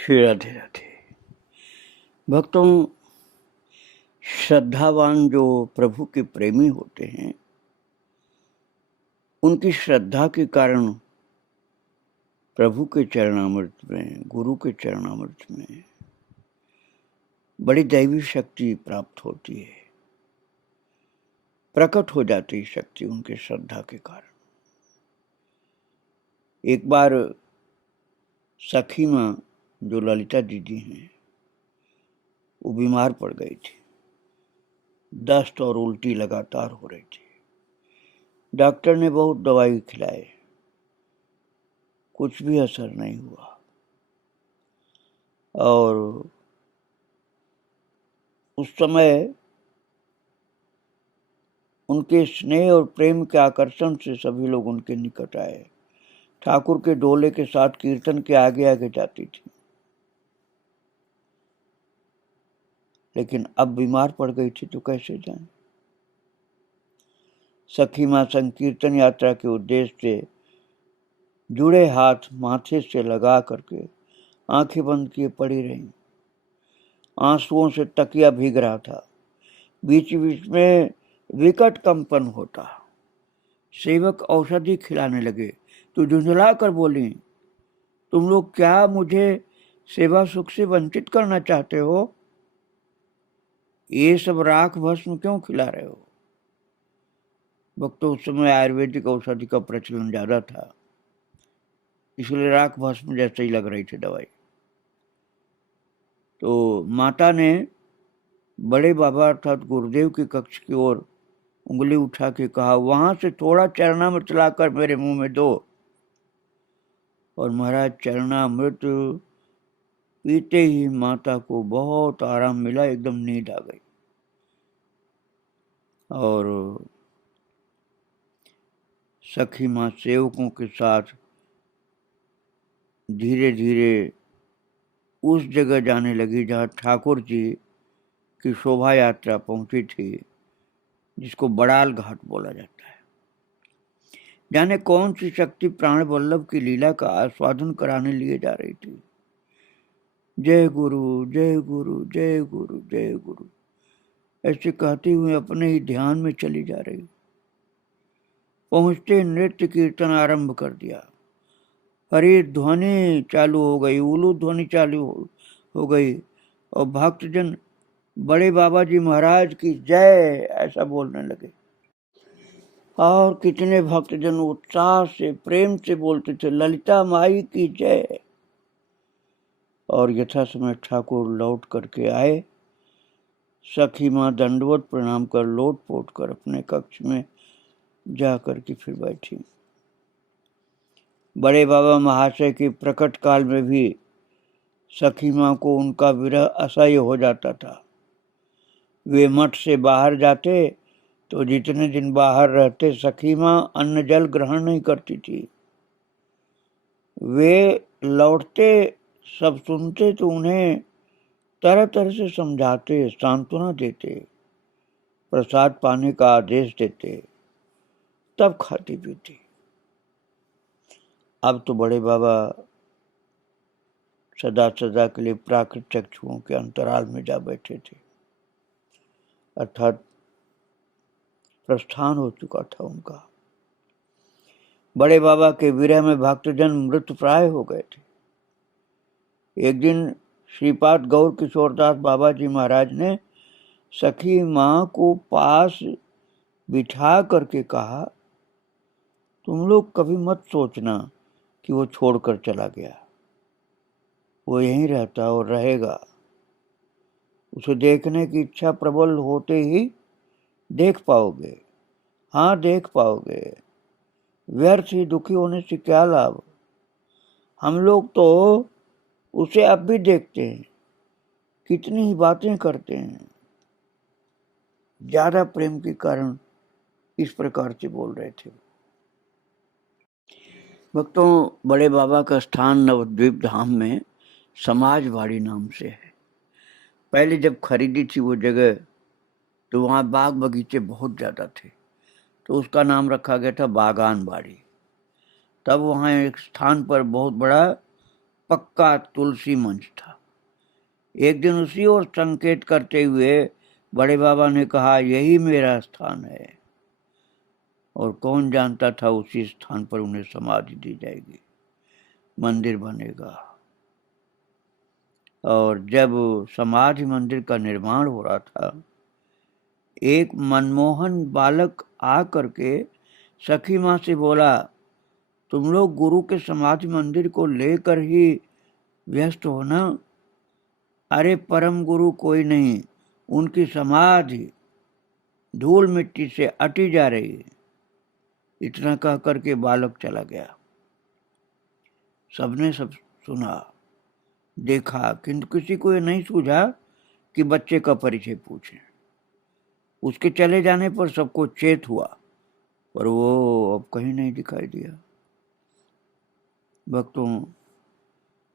श्री राधे राधे। भक्तों, श्रद्धावान जो प्रभु के प्रेमी होते हैं, उनकी श्रद्धा के कारण प्रभु के चरणामृत में, गुरु के चरणामृत में बड़ी दैवी शक्ति प्राप्त होती है, प्रकट हो जाती शक्ति उनके श्रद्धा के कारण। एक बार सखी माँ जो ललिता दीदी हैं, वो बीमार पड़ गई थी। दस्त और उल्टी लगातार हो रही थी। डॉक्टर ने बहुत दवाई खिलाए, कुछ भी असर नहीं हुआ। और उस समय उनके स्नेह और प्रेम के आकर्षण से सभी लोग उनके निकट आए। ठाकुर के डोले के साथ कीर्तन के आगे आगे जाती थी, लेकिन अब बीमार पड़ गई थी तो कैसे जाएं? सखी माँ संकीर्तन यात्रा के उद्देश्य से जुड़े हाथ माथे से लगा करके आंखें बंद किए पड़ी रही। आंसुओं से तकिया भीग रहा था। बीच बीच में विकट कंपन होता। सेवक औषधि खिलाने लगे तो झुंझला कर बोली, तुम लोग क्या मुझे सेवा सुख से वंचित करना चाहते हो? ये सब राख भस्म क्यों खिला रहे हो? भक्तों, उस समय आयुर्वेदिक औषधि का प्रचलन ज्यादा था, इसलिए राख भस्म जैसे ही लग रही थी दवाई। तो माता ने बड़े बाबा अर्थात गुरुदेव के कक्ष की ओर उंगली उठा के कहा, वहां से थोड़ा चरणामृत चलाकर मेरे मुंह में दो। और महाराज चरणामृत पीते ही माता को बहुत आराम मिला, एकदम नींद आ गई। और सखी माँ सेवकों के साथ धीरे धीरे उस जगह जाने लगी जहाँ ठाकुर जी की शोभा यात्रा पहुंची थी, जिसको बड़ाल घाट बोला जाता है। जाने कौन सी शक्ति प्राण वल्लभ की लीला का आस्वादन कराने लिए जा रही थी। जय गुरु जय गुरु जय गुरु जय गुरु ऐसे कहती हुए अपने ही ध्यान में चली जा रही। पहुंचते नृत्य कीर्तन आरंभ कर दिया। हरि ध्वनि चालू हो गई, उलू ध्वनि चालू हो गई और भक्तजन बड़े बाबा जी महाराज की जय ऐसा बोलने लगे। और कितने भक्तजन उत्साह से प्रेम से बोलते थे, ललिता माई की जय। और यथा समय ठाकुर लौट करके आए। सखी माँ दंडवत प्रणाम कर लोट पोट कर अपने कक्ष में जा करके फिर बैठी। बड़े बाबा महाशय के प्रकट काल में भी सखी माँ को उनका विरह असह्य हो जाता था। वे मठ से बाहर जाते तो जितने दिन बाहर रहते सखी माँ अन्न जल ग्रहण नहीं करती थी। वे लौटते सब सुनते तो उन्हें तरह तरह से समझाते, सांत्वना देते, प्रसाद पाने का आदेश देते, तब खाती पीती। अब तो बड़े बाबा सदा सदा के लिए प्राकृत चक्षुओं के अंतराल में जा बैठे थे, अर्थात प्रस्थान हो चुका था उनका। बड़े बाबा के विरह में भक्तजन मृत प्राय हो गए थे। एक दिन श्रीपाद गौर किशोरदास बाबा जी महाराज ने सखी माँ को पास बिठा करके कहा, तुम लोग कभी मत सोचना कि वो छोड़कर चला गया। वो यहीं रहता और रहेगा। उसे देखने की इच्छा प्रबल होते ही देख पाओगे। हाँ, देख पाओगे। व्यर्थ ही दुखी होने से क्या लाभ। हम लोग तो उसे अब भी देखते हैं, कितनी ही बातें करते हैं। ज्यादा प्रेम के कारण इस प्रकार से बोल रहे थे। भक्तों, बड़े बाबा का स्थान नवद्वीप धाम में समाजवाड़ी नाम से है। पहले जब खरीदी थी वो जगह तो वहाँ बाग बगीचे बहुत ज़्यादा थे, तो उसका नाम रखा गया था बागान बाड़ी। तब वहाँ एक स्थान पर बहुत बड़ा पक्का तुलसी मंच था। एक दिन उसी ओर संकेत करते हुए बड़े बाबा ने कहा, यही मेरा स्थान है। और कौन जानता था उसी स्थान पर उन्हें समाधि दी जाएगी, मंदिर बनेगा। और जब समाधि मंदिर का निर्माण हो रहा था, एक मनमोहन बालक आ करके सखी माँ से बोला, तुम लोग गुरु के समाधि मंदिर को लेकर ही व्यस्त हो ना? अरे परम गुरु कोई नहीं, उनकी समाधि धूल मिट्टी से अटी जा रही है। इतना कह करके बालक चला गया। सबने सब सुना, देखा, किंतु किसी को ये नहीं सूझा कि बच्चे का परिचय पूछे। उसके चले जाने पर सबको चेत हुआ, पर वो अब कहीं नहीं दिखाई दिया। भक्तों,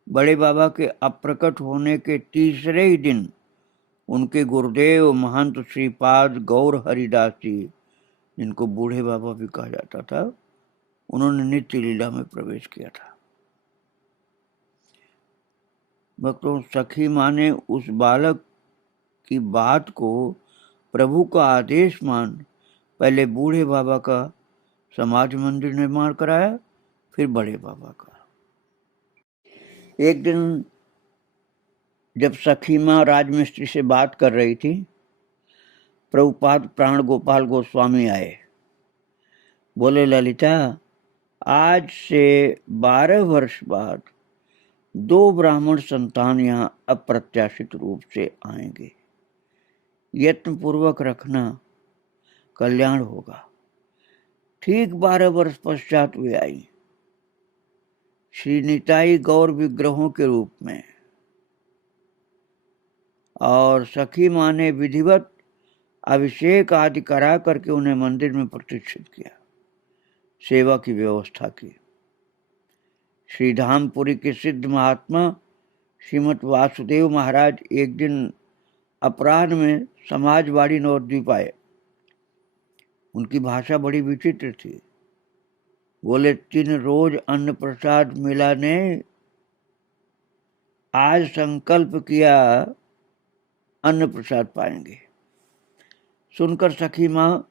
बड़े बाबा के अप्रकट होने के तीसरे ही दिन उनके गुरुदेव महंत श्रीपाद गौर हरिदास जी, जिनको बूढ़े बाबा भी कहा जाता था, उन्होंने नित्य लीला में प्रवेश किया था। भक्तों, सखी माँ ने उस बालक की बात को प्रभु का आदेश मान पहले बूढ़े बाबा का समाधि मंदिर निर्माण कराया, फिर बड़े बाबा का। एक दिन जब सखी माँ राजमिस्त्री से बात कर रही थी, प्रभुपाद प्राण गोपाल गोस्वामी आए। बोले, ललिता, आज से 12 वर्ष बाद 2 ब्राह्मण संतान यहाँ अप्रत्याशित रूप से आएंगे। यत्न पूर्वक रखना, कल्याण होगा। ठीक 12 वर्ष पश्चात वे आई, श्री निताई गौर विग्रहों के रूप में। और सखी माँ ने विधिवत अभिषेक आदि करा करके उन्हें मंदिर में प्रतिष्ठित किया, सेवा की व्यवस्था की। श्री धामपुरी के सिद्ध महात्मा श्रीमद वासुदेव महाराज एक दिन अपराह्न में समाजवाड़ी नवद्वीप आए। उनकी भाषा बड़ी विचित्र थी। बोले, 3 रोज अन्न प्रसाद मिला ने, आज संकल्प किया अन्न प्रसाद पाएंगे। सुनकर सखी माँ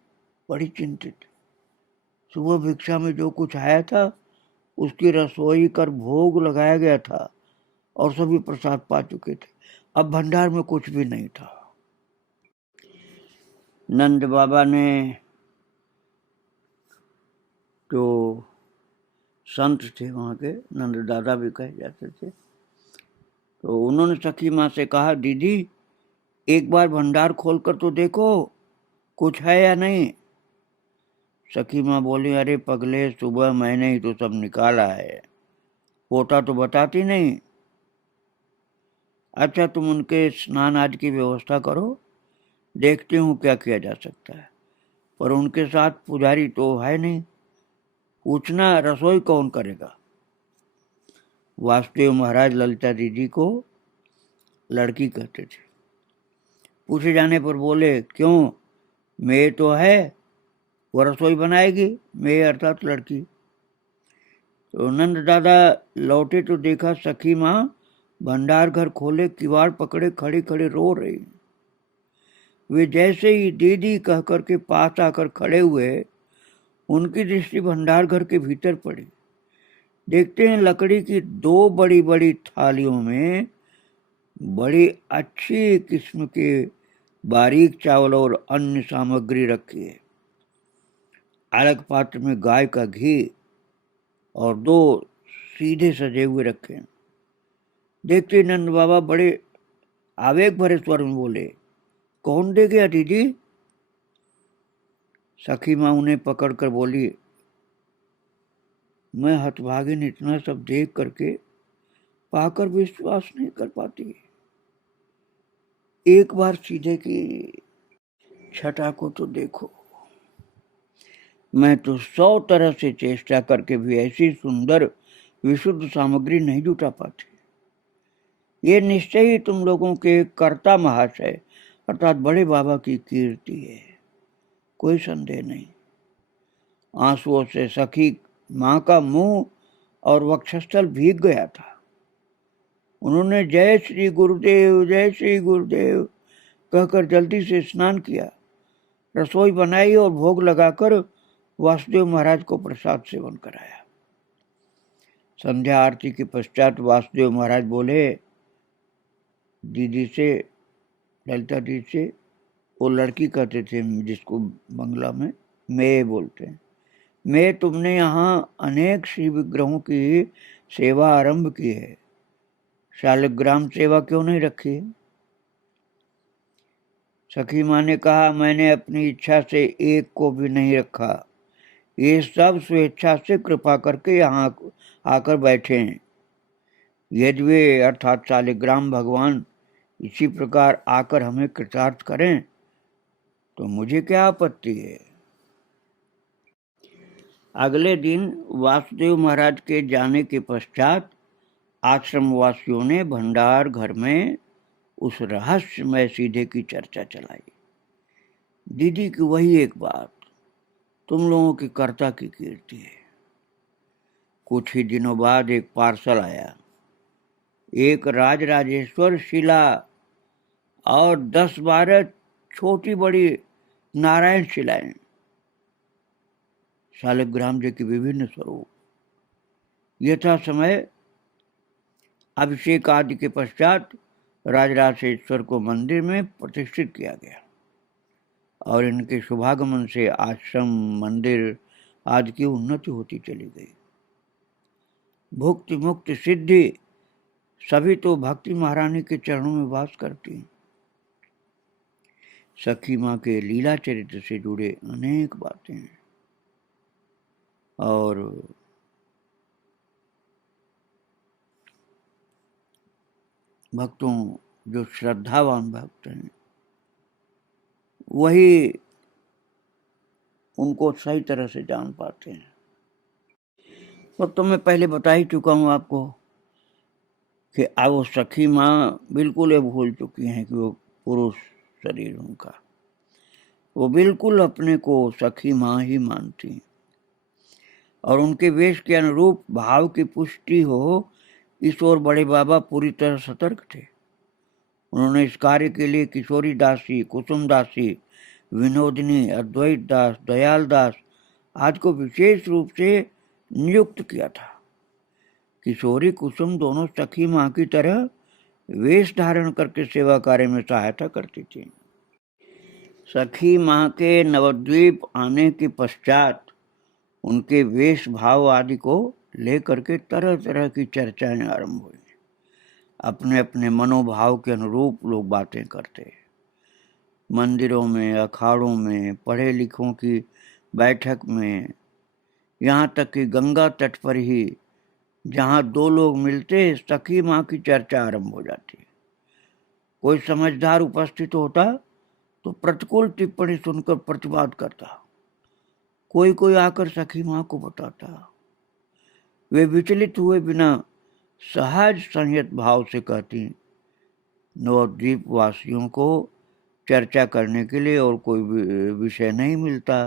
बड़ी चिंतित। सुबह भिक्षा में जो कुछ आया था उसकी रसोई कर भोग लगाया गया था और सभी प्रसाद पा चुके थे। अब भंडार में कुछ भी नहीं था। नंद बाबा ने, जो संत थे वहाँ के, नंद दादा भी कहे जाते थे, तो उन्होंने सखी माँ से कहा, दीदी एक बार भंडार खोलकर तो देखो कुछ है या नहीं। सखी माँ बोली, अरे पगले, सुबह मैंने ही तो सब निकाला है, होता तो बताती नहीं। अच्छा, तुम उनके स्नान आदि की व्यवस्था करो, देखती हूँ क्या किया जा सकता है। पर उनके साथ पुजारी तो है नहीं, पूछना रसोई कौन करेगा। वासुदेव महाराज ललिता दीदी को लड़की कहते थे। पूछे जाने पर बोले, क्यों, मेये तो है, वो रसोई बनाएगी। मेये अर्थात लड़की। तो नंद दादा लौटे तो देखा सखी माँ भंडार घर खोले किवाड़ पकड़े खड़े खड़े रो रही। वे जैसे ही दीदी कह करके पास आकर खड़े हुए, उनकी दृष्टि भंडार घर के भीतर पड़ी। देखते हैं लकड़ी की 2 बड़ी बड़ी थालियों में बड़ी अच्छी किस्म के बारीक चावल और अन्य सामग्री रखी है। अलग पात्र में गाय का घी और 2 सीधे सजे हुए रखे। देखते नंद बाबा बड़े आवेग भरे स्वर में बोले, कौन दे गया दीदी। सखी माँ उन्हें पकड़कर बोली, मैं हतभागिन इतना सब देख करके पाकर विश्वास नहीं कर पाती। एक बार सीधे की छटा को तो देखो। मैं तो 100 तरह से चेष्टा करके भी ऐसी सुंदर विशुद्ध सामग्री नहीं जुटा पाती। ये निश्चय ही तुम लोगों के कर्ता महाशय अर्थात बड़े बाबा की कीर्ति है, कोई संदेह नहीं। आंसुओं से सखी माँ का मुंह और वक्षस्थल भीग गया था। उन्होंने जय श्री गुरुदेव जय श्री गुरुदेव कहकर जल्दी से स्नान किया, रसोई बनाई और भोग लगाकर वासुदेव महाराज को प्रसाद सेवन कराया। संध्या आरती के पश्चात वासुदेव महाराज बोले दीदी से, ललिता दी से, वो लड़की कहते थे जिसको बंगला में मैं बोलते हैं, मैं तुमने यहाँ अनेक शिव विग्रहों की सेवा आरंभ की है, शालिग्राम सेवा क्यों नहीं रखी? सखी माँ ने कहा, मैंने अपनी इच्छा से एक को भी नहीं रखा, ये सब स्वेच्छा से कृपा करके यहाँ आकर बैठे हैं। यदि वे अर्थात शालिग्राम भगवान इसी प्रकार आकर हमें कृतार्थ करें तो मुझे क्या आपत्ति है। अगले दिन वासुदेव महाराज के जाने के पश्चात आश्रमवासियों ने भंडार घर में उस रहस्यमय सीधे की चर्चा चलाई। दीदी की वही एक बात, तुम लोगों की कर्ता की कीर्ति है। कुछ ही दिनों बाद एक पार्सल आया, एक राजराजेश्वर शिला और 10-12 छोटी बड़ी नारायण शिलाएं, शालिग्राम जी के विभिन्न स्वरूप। यथा समय अभिषेक आदि के पश्चात राजराजेश्वर को मंदिर में प्रतिष्ठित किया गया और इनके शुभागमन से आश्रम, मंदिर आदि की उन्नति होती चली गई। भुक्ति मुक्ति सिद्धि सभी तो भक्ति महारानी के चरणों में वास करती। सखी माँ के लीला चरित्र से जुड़े अनेक बातें हैं और भक्तों, जो श्रद्धावान भक्त हैं वही उनको सही तरह से जान पाते हैं। तो मैं पहले बता ही चुका हूँ आपको कि अब वो सखी माँ बिल्कुल ये भूल चुकी हैं कि वो पुरुष शरीर उनका, वो बिल्कुल अपने को सखी माँ ही मानती और उनके वेश के अनुरूप भाव की पुष्टि हो, इस ओर बड़े बाबा पूरी तरह सतर्क थे। उन्होंने इस कार्य के लिए किशोरी दासी, कुसुम दासी, विनोदिनी, अद्वैत दास, दयाल दास आदि को विशेष रूप से नियुक्त किया था। किशोरी कुसुम दोनों सखी माँ की तरह वेश धारण करके सेवा कार्य में सहायता करती थी। सखी माँ के नवद्वीप आने के पश्चात उनके वेश भाव आदि को लेकर के तरह तरह की चर्चाएं आरंभ हुई। अपने अपने मनोभाव के अनुरूप लोग बातें करते। मंदिरों में, अखाड़ों में, पढ़े लिखों की बैठक में, यहाँ तक कि गंगा तट पर ही जहाँ दो लोग मिलते, सखी माँ की चर्चा आरंभ हो जाती। कोई समझदार उपस्थित होता तो प्रतिकूल टिप्पणी सुनकर प्रतिवाद करता, कोई कोई आकर सखी माँ को बताता। वे विचलित हुए बिना सहज संयत भाव से कहती, नवद्वीप वासियों को चर्चा करने के लिए और कोई विषय नहीं मिलता।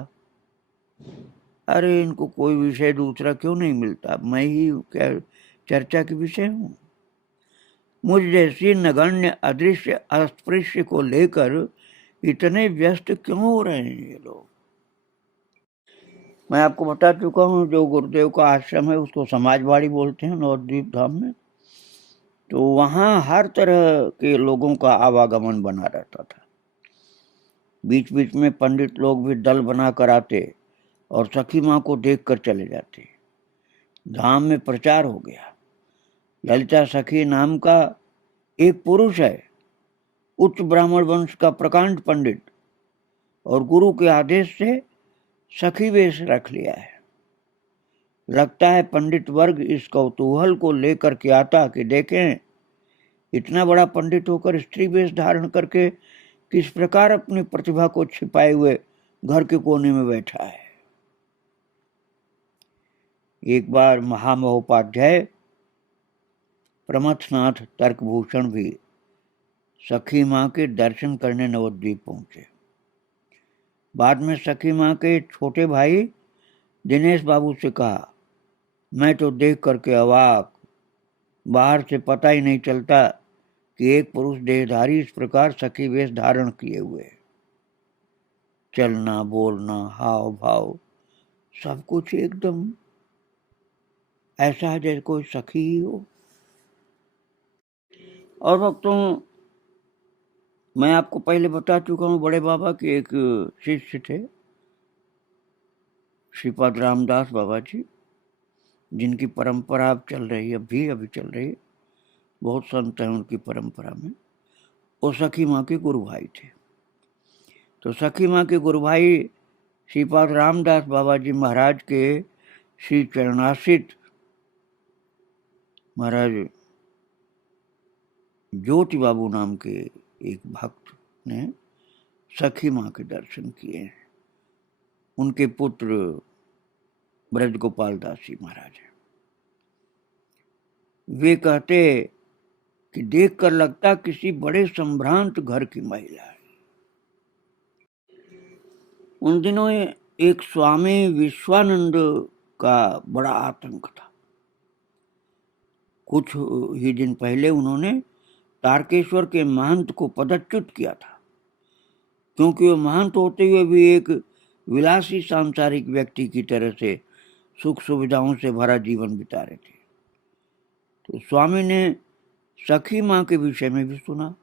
अरे इनको कोई विषय दूसरा क्यों नहीं मिलता, मैं ही क्या चर्चा के विषय हूँ। मुझ जैसी नगण्य अदृश्य अस्पृश्य को लेकर इतने व्यस्त क्यों हो रहे हैं ये लोग। मैं आपको बता चुका हूँ, जो गुरुदेव का आश्रम है उसको समाजवाड़ी बोलते हैं नवद्वीप धाम में। तो वहाँ हर तरह के लोगों का आवागमन बना रहता था। बीच बीच में पंडित लोग भी दल बना कर आते और सखी माँ को देख कर चले जाते। धाम में प्रचार हो गया। ललिता सखी नाम का एक पुरुष है, उच्च ब्राह्मण वंश का प्रकांड पंडित, और गुरु के आदेश से सखी वेश रख लिया है। लगता है पंडित वर्ग इस कौतूहल को लेकर के आता कि देखें इतना बड़ा पंडित होकर स्त्री वेश धारण करके किस प्रकार अपनी प्रतिभा को छिपाए हुए घर के कोने में बैठा है। एक बार महामहोपाध्याय प्रमथनाथ तर्कभूषण भी सखी माँ के दर्शन करने नवद्वीप पहुंचे। बाद में सखी माँ के छोटे भाई दिनेश बाबू से कहा, मैं तो देख करके अवाक, बाहर से पता ही नहीं चलता कि एक पुरुष देहधारी इस प्रकार सखी वेश धारण किए हुए है। चलना, बोलना, हाव भाव सब कुछ एकदम ऐसा है जैसे कोई सखी ही हो। और भक्तों, मैं आपको पहले बता चुका हूँ, बड़े बाबा के एक शिष्य थे श्रीपाद रामदास बाबा जी, जिनकी परंपरा अब चल रही है, अभी चल रही है। बहुत संत हैं उनकी परंपरा में। वो सखी माँ के गुरु भाई थे। तो सखी माँ के गुरु भाई श्रीपाद रामदास बाबा जी महाराज के श्री चरणाश्रित महाराज ज्योति बाबू नाम के एक भक्त ने सखी माँ के दर्शन किए हैं। उनके पुत्र ब्रज गोपाल दास जी महाराज हैं। वे कहते कि देखकर लगता किसी बड़े संभ्रांत घर की महिला है। उन दिनों एक स्वामी विश्वानंद का बड़ा आतंक था। कुछ ही दिन पहले उन्होंने तारकेश्वर के महंत को पदच्युत किया था, क्योंकि वो महंत होते हुए भी एक विलासी सांसारिक व्यक्ति की तरह से सुख सुविधाओं से भरा जीवन बिता रहे थे। तो स्वामी ने सखी माँ के विषय में भी सुना,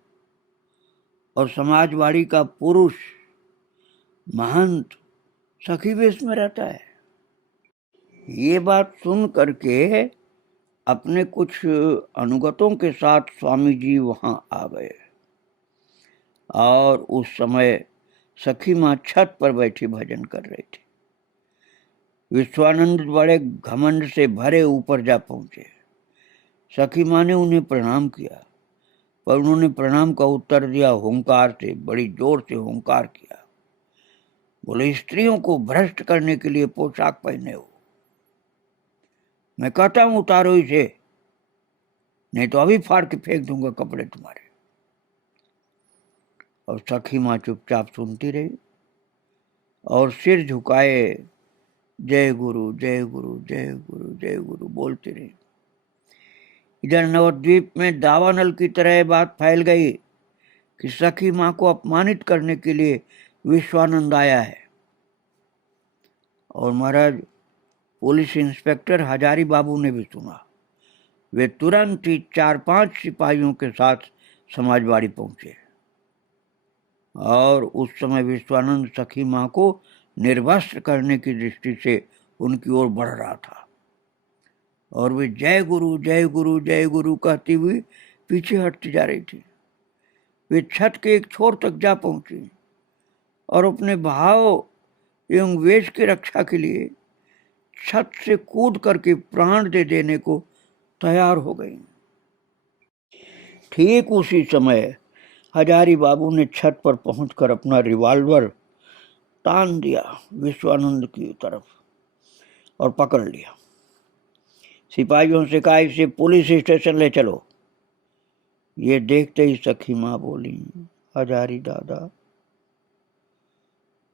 और समाजवाड़ी का पुरुष महंत सखी वेश में रहता है। ये बात सुन करके अपने कुछ अनुगतों के साथ स्वामी जी वहां आ गए, और उस समय सखी माँ छत पर बैठी भजन कर रही थी। विश्वानंद बड़े घमंड से भरे ऊपर जा पहुंचे। सखी माँ ने उन्हें प्रणाम किया, पर उन्होंने प्रणाम का उत्तर दिया हुंकार से, बड़ी जोर से हुंकार किया। बोले, स्त्रियों को भ्रष्ट करने के लिए पोशाक पहने हो, मैं कहता हूं उतारो इसे, नहीं तो अभी फाड़ के फेंक दूंगा कपड़े तुम्हारे। और सखी माँ चुपचाप सुनती रही और सिर झुकाए जय गुरु जय गुरु जय गुरु जय गुरु बोलती रही। इधर नवद्वीप में दावानल की तरह बात फैल गई कि सखी माँ को अपमानित करने के लिए विश्वानंद आया है। और महाराज पुलिस इंस्पेक्टर हजारी बाबू ने भी सुना। वे तुरंत ही 4-5 सिपाहियों के साथ समाजवाड़ी पहुंचे, और उस समय विश्वानंद सखी माँ को निर्वस्त्र करने की दृष्टि से उनकी ओर बढ़ रहा था, और वे जय गुरु जय गुरु जय गुरु कहती हुई पीछे हटती जा रही थी। वे छत के एक छोर तक जा पहुंची और अपने भाव एवं वेश की रक्षा के लिए छत से कूद करके प्राण दे देने को तैयार हो गई। ठीक उसी समय हजारी बाबू ने छत पर पहुंचकर अपना रिवॉल्वर तान दिया विश्वानंद की तरफ और पकड़ लिया। सिपाहियों से कहा, इसे पुलिस स्टेशन ले चलो। ये देखते ही सखी माँ बोली, हजारी दादा,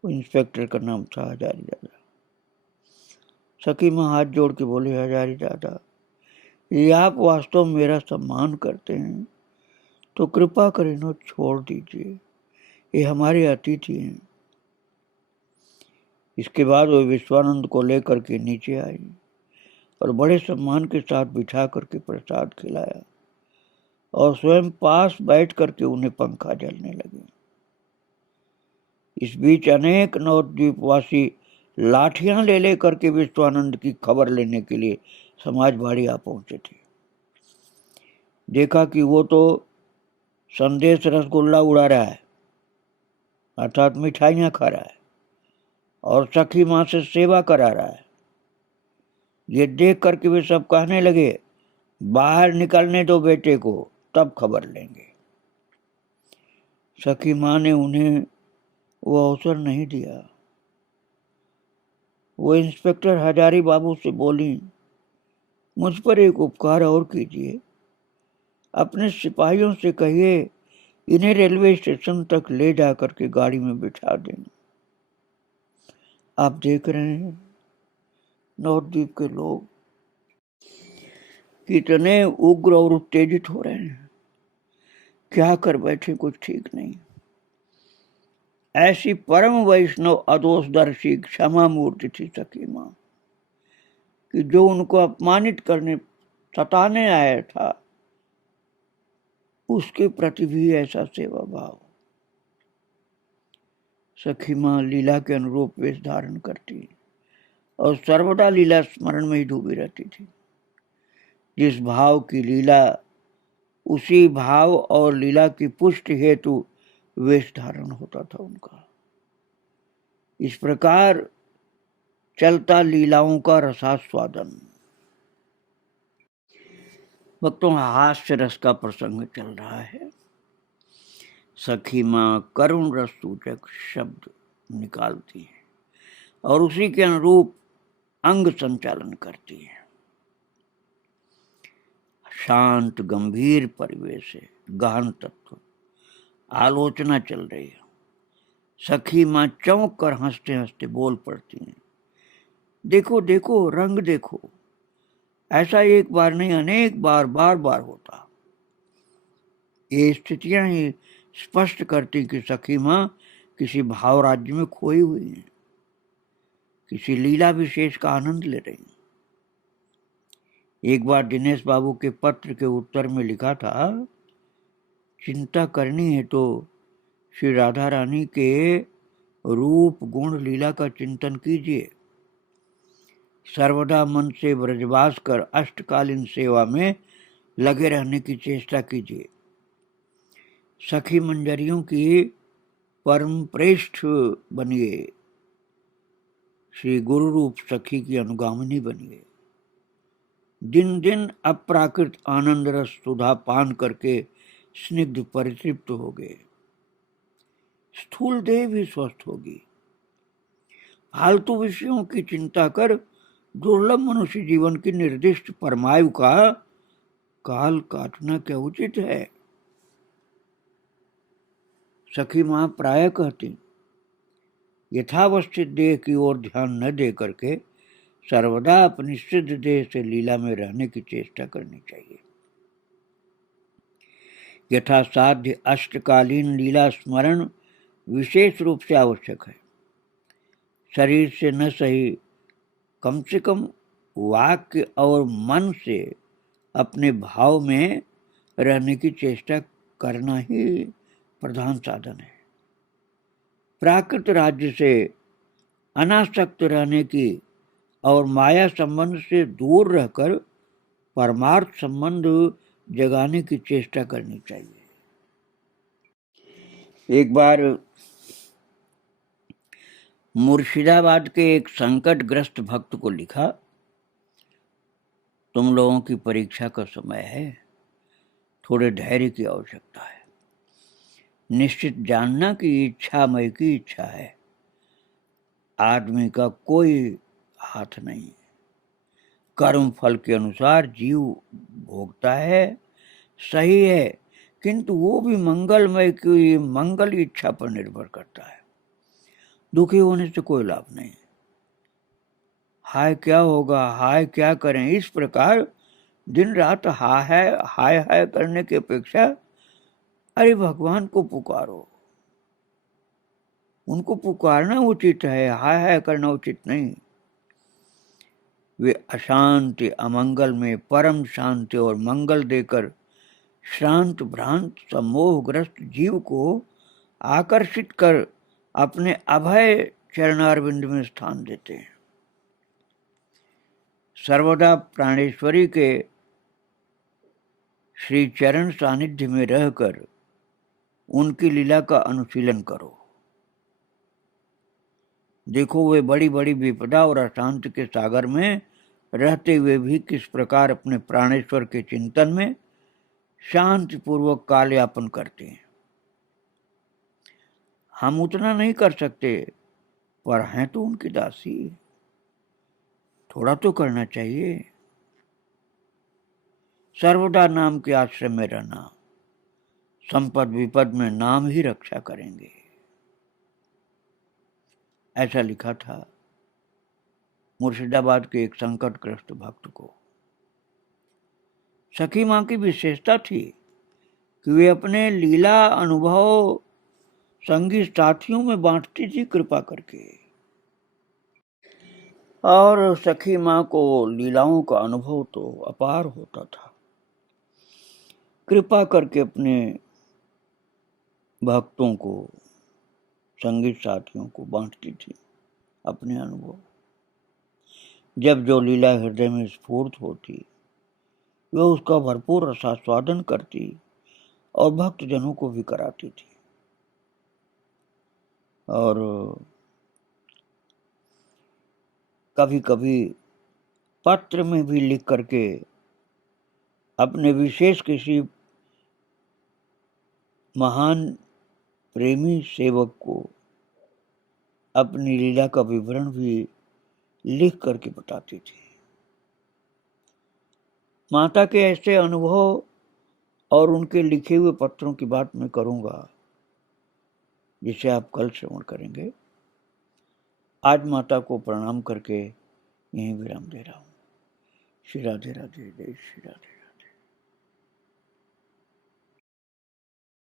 इंस्पेक्टर का नाम था हजारी दादा। सखी माँ हाथ जोड़ के बोली, हजारी दादा, ये आप वास्तव में मेरा सम्मान करते हैं तो कृपा कर इन्हें छोड़ दीजिए, ये हमारे अतिथि हैं। इसके बाद वो विश्वानंद को लेकर के नीचे आई और बड़े सम्मान के साथ बिठा करके प्रसाद खिलाया, और स्वयं पास बैठ करके उन्हें पंखा झलने लगे। इस बीच अनेक नवद्वीपवासी लाठियां ले ले करके विश्वानंद की खबर लेने के लिए समाजवाड़ी आ पहुंचे थे। देखा कि वो तो संदेश रसगुल्ला उड़ा रहा है, अर्थात मिठाइयां खा रहा है, और सखी माँ से सेवा करा रहा है। ये देख करके वे सब कहने लगे, बाहर निकलने दो बेटे को, तब खबर लेंगे। सखी माँ ने उन्हें वो अवसर नहीं दिया। वो इंस्पेक्टर हजारी बाबू से बोली, मुझ पर एक उपकार और कीजिए, अपने सिपाहियों से कहिए इन्हें रेलवे स्टेशन तक ले जा करके गाड़ी में बिठा दें। आप देख रहे हैं नवद्वीप के लोग कितने उग्र और उत्तेजित हो रहे हैं, क्या कर बैठे कुछ ठीक नहीं। ऐसी परम वैष्णव अदोषदर्शी क्षमा मूर्ति थी सखी मां, कि जो उनको अपमानित करने सताने आया था उसके प्रति भी ऐसा सेवा भाव। सखी मां लीला के अनुरूप वेश धारण करती और सर्वदा लीला स्मरण में ही डूबी रहती थी। जिस भाव की लीला, उसी भाव और लीला की पुष्टि हेतु वेश धारण होता था उनका। इस प्रकार चलता लीलाओं का रसास्वादन। भक्तों, हास्य रस का प्रसंग चल रहा है। सखी मां करुण रस सूचक शब्द निकालती है और उसी के अनुरूप अंग संचालन करती है। शांत गंभीर परिवेश है, गहन तत्व आलोचना चल रही है। सखी मां चौंक कर हंसते हंसते बोल पड़ती हैं, देखो देखो रंग देखो, ऐसा एक बार नहीं अनेक बार बार बार होता। ये स्थितियां ही स्पष्ट करती कि सखी मां किसी भाव राज्य में खोई हुई है, किसी लीला विशेष का आनंद ले रही। एक बार दिनेश बाबू के पत्र के उत्तर में लिखा था, चिंता करनी है तो श्री राधा रानी के रूप गुण लीला का चिंतन कीजिए। सर्वदा मन से ब्रजवास कर अष्टकालीन सेवा में लगे रहने की चेष्टा कीजिए। सखी मंजरियों की परम प्रेष्ठ बनिए, श्री गुरु रूप सखी की अनुगामिनी बनिए। दिन दिन अप्राकृत आनंद रस सुधा पान करके स्निग्ध परितृप्त हो गए। स्थूल देह भी स्वस्थ होगी। फालतू विषयों की चिंता कर दुर्लभ मनुष्य जीवन की निर्दिष्ट परमायु का काल काटना क्या उचित है। सखी मां प्राय कहती, यथावस्थित देह की ओर ध्यान न दे करके सर्वदा अपनी सिद्ध देह से लीला में रहने की चेष्टा करनी चाहिए। यथासाध्य अष्टकालीन लीला स्मरण विशेष रूप से आवश्यक है। शरीर से न सही, कम से कम वाक्य और मन से अपने भाव में रहने की चेष्टा करना ही प्रधान साधन है। प्राकृत राज्य से अनासक्त रहने की और माया संबंध से दूर रहकर परमार्थ संबंध जगाने की चेष्टा करनी चाहिए। एक बार मुर्शिदाबाद के एक संकटग्रस्त भक्त को लिखा, तुम लोगों की परीक्षा का समय है, थोड़े धैर्य की आवश्यकता है। निश्चित जानना कि इच्छा मय की इच्छा है, आदमी का कोई हाथ नहीं। कर्म फल के अनुसार जीव भोगता है, सही है, किंतु वो भी मंगलमय की मंगल इच्छा पर निर्भर करता है। दुखी होने से कोई लाभ नहीं। हाय क्या होगा, हाय क्या करें, इस प्रकार दिन रात हाय हाय हाय करने की अपेक्षा अरे भगवान को पुकारो। उनको पुकारना उचित है, हाय हाय करना उचित नहीं। वे अशांति अमंगल में परम शांति और मंगल देकर श्रांत भ्रांत सम्मोहग्रस्त जीव को आकर्षित कर अपने अभय चरणारविंद में स्थान देते हैं। सर्वदा प्राणेश्वरी के श्री चरण सानिध्य में रहकर उनकी लीला का अनुशीलन करो। देखो वे बड़ी बड़ी विपदा और अशांति के सागर में रहते हुए भी किस प्रकार अपने प्राणेश्वर के चिंतन में शांतिपूर्वक काल यापन करते हैं। हम उतना नहीं कर सकते, पर हैं तो उनकी दासी, थोड़ा तो करना चाहिए। सर्वदा नाम के आश्रय में रहना, संपद विपद में नाम ही रक्षा करेंगे। ऐसा लिखा था मुर्शिदाबाद के एक संकटग्रस्त भक्त को। सखी माँ की विशेषता थी कि वे अपने लीला अनुभव संगी साथियों में बांटती थी कृपा करके। और सखी माँ को लीलाओं का अनुभव तो अपार होता था। कृपा करके अपने भक्तों को, संगी साथियों को बांटती थी अपने अनुभव। जब जो लीला हृदय में स्फूर्त होती, वह उसका भरपूर रसास्वादन करती और भक्तजनों को भी कराती थी। और कभी कभी पत्र में भी लिख करके अपने विशेष किसी महान प्रेमी सेवक को अपनी लीला का विवरण भी लिख करके बताती थी। माता के ऐसे अनुभव और उनके लिखे हुए पत्रों की बात मैं करूंगा, जिसे आप कल श्रवण करेंगे। आज माता को प्रणाम करके यहीं विराम दे रहा हूं। श्री राधे राधे, जय श्री राधे।